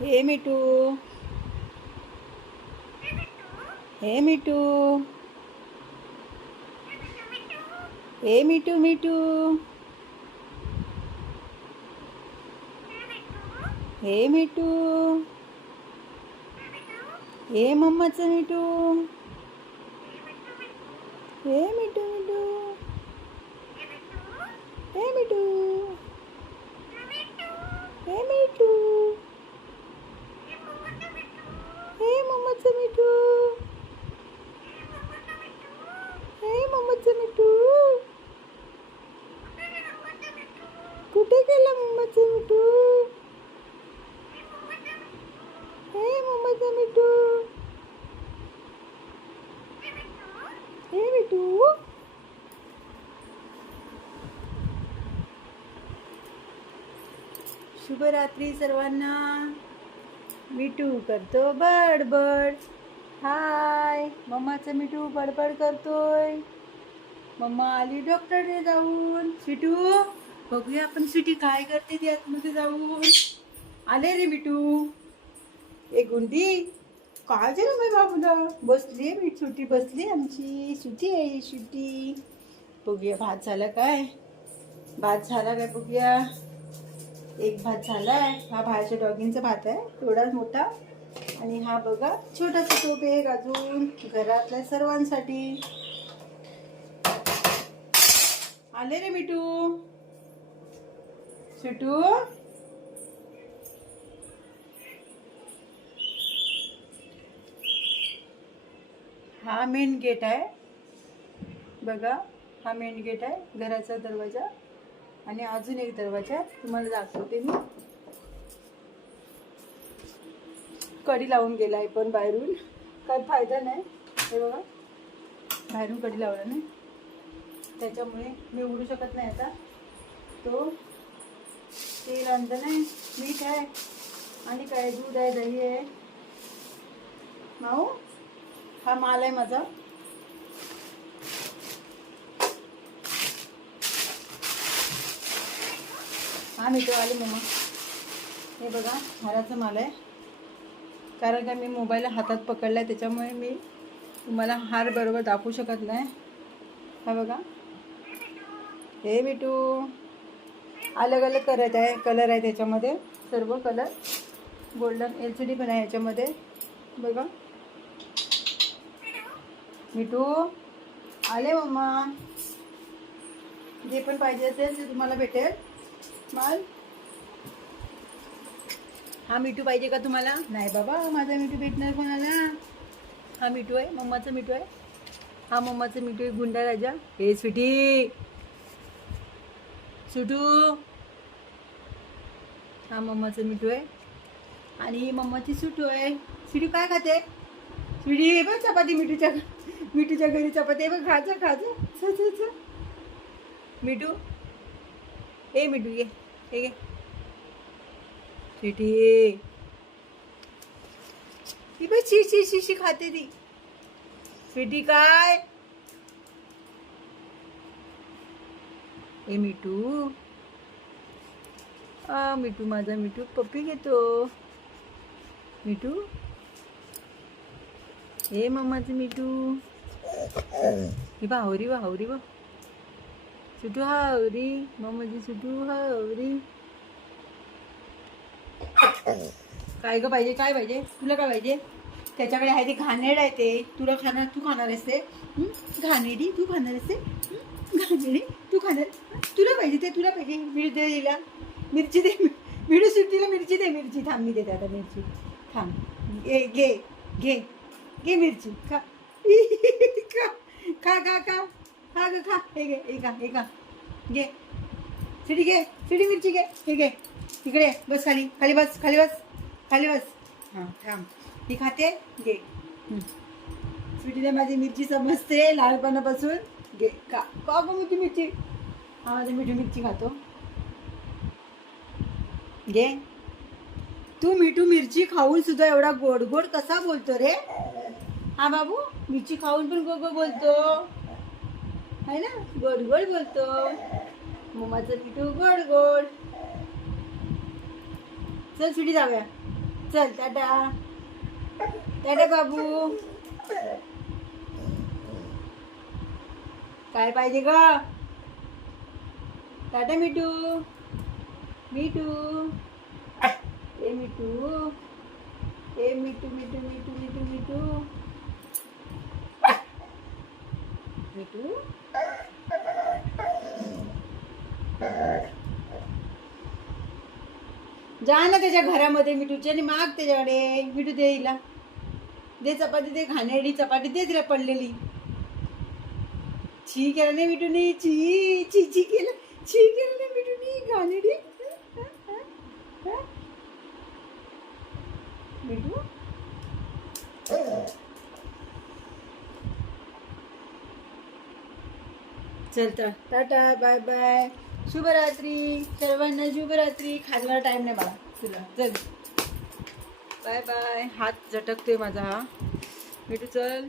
हे मिठू हे मिठू हे मिठू मिठू हे मिठू हे मम्माचं मिठू हे मिठू मिठू हे मिठू हे मिठू हे मम्माचं मिठू हे मम्माचं मिठू कुठे गेला मम्माचं मिठू हे मम्माचं मिठू हे मिठू शुभरात्री सर्वांना. मिठू करतो बडबड. हाय. मम्माचं मिठू बडबड करतोय. मम्मा आली डॉक्टरने जाऊन. सिटू बघूया आपण सिटी काय करते ती आतमध्ये जाऊन. आले रे मिठू ए गुंडी काय झालं मी बाबूला. बसली मी सुटी बसली आमची. सुटी आहे सुटी बघूया भात झाला काय? भात झाला काय बघूया. एक भात झाला आहे. हा बाहेरच्या डॉगिंगचा भात आहे. थोडा मोठा. आणि हा बघा छोटासा टोप एक अजून. घरातल्या सर्वांसाठी. आले रे मिठू. सुटू? हा मेन गेट आहे. बघा हा मेन गेट आहे. घराचा दरवाजा. आणि अजून एक दरवाजा तुम्हाला दाखवते मी. कडी लावून गेलाय पण बाहेरून. काय फायदा नाही. हे बघा. बाहेरून कडी लावला नाही. त्याच्यामुळे मी उडू शकत नाही आता. तो तेल आणलं नाही मीठ आहे. आणि काय? दूध आहे दही आहे. माऊ हा माल आहे माझा. हा मी आले मम्मा हे बघा हाराचं माल आहे. कारण का मी मोबाईल हातात पकडला आहे त्याच्यामुळे मी तुम्हाला हार बरोबर दाखवू शकत नाही. हा बघा. हे बिटू अलग अलग करत आहे कलर आहे त्याच्यामध्ये. सर्व colour golden L C D पण आहे याच्यामध्ये. बघा. मिठू आले मम्मा जे पण पाहिजे असेल ते तुम्हाला भेटेल. माल? हा मिठू पाहिजे का तुम्हाला? नाही बाबा माझा मिठू भेटणार कोणाला? हा मिठू आहे मम्माचं मिठू आहे. हा मम्माचं मिठू आहे गुंडा राजा. हे स्वीटी! सुटू! हा मम्माचं मिठू आहे. आणि ही मम्माची सुटू आहे. सिटू काय खाते? स्वीटी हे बघ चपाती मिठूच्या मिठूच्या घरी चपाती. आहे बघ खायचं खायचं मिठू ए मिठू ये हे घे स्वीटी ती शी शी शी शी खाते ती. स्वीटी काय? ए मिठू आ मिठू माझा मिठू पप्पी घेतो. मिठू हे मामाचं मिठू ही बा हावरी बा हावरी बा सुटू हावरी मम्माची सुटू हावरी काय ग पाहिजे काय पाहिजे? तुला काय पाहिजे? त्याच्याकडे आहे ते घाणेड आहे ते. तुला खाणार तू खाणार आहेस ते. घाणेडी तू खाणार आहेस ते? घाणेडी तू खाणार? तुला पाहिजे ते तुला पाहिजे. मिरची दे तिला मिरची दे. मिरची सुट्टीला मिरची दे मिरची. थांब मी देते आता मिरची. थांब. घे घे घे. घे मिरची. खा. खा खा खा. खा खा ग खा हे घे हे खा हे खा घे सिटी घे सिटी मिरची घे हे घे इकडे बस खाली खाली बस खाली बस खाली बस हां थांब ही खाते घे हं. स्वीटीला माझी मिरची समजते लहानपणापासून घे का का गं मिठी मिरची हा माझी मिठी मिरची खातो घे तू मिठू मिरची खाऊन सुद्धा एवढा गोड गोड कसा बोलतो रे हा बाबू मिरची खाऊन पण गो गोड बोलतो है ना? गोड गोड बोलतो. मोमाचं पिठू गोड गोड चल सुटी जाऊया. चल टाटा. टाटा बाबू. काय पाहिजे ग? टाटा मिठू. मिठू. ए मिठू. ए मिठू मिठू मिठू मिठू मिठू. मिठू जा ना त्याच्या घरामध्ये मिठूच्या आणि माग त्याच्याकडे. मिठू देईला दे चपाती दे खाण्याडी चपाती. दे तिला पडलेली. छी केलं नाही मिठूनी. छी छी छी केलं. छी केलं नाही मिठूनी. खाण्याडी मिठू चलता. Tata bye bye. शुभरात्री. सर्वांना शुभरात्री. खाजवायला टाईम नाही बाळा तुला चल. Bye bye. हात झटकतोय माझा हा. भेटू चल.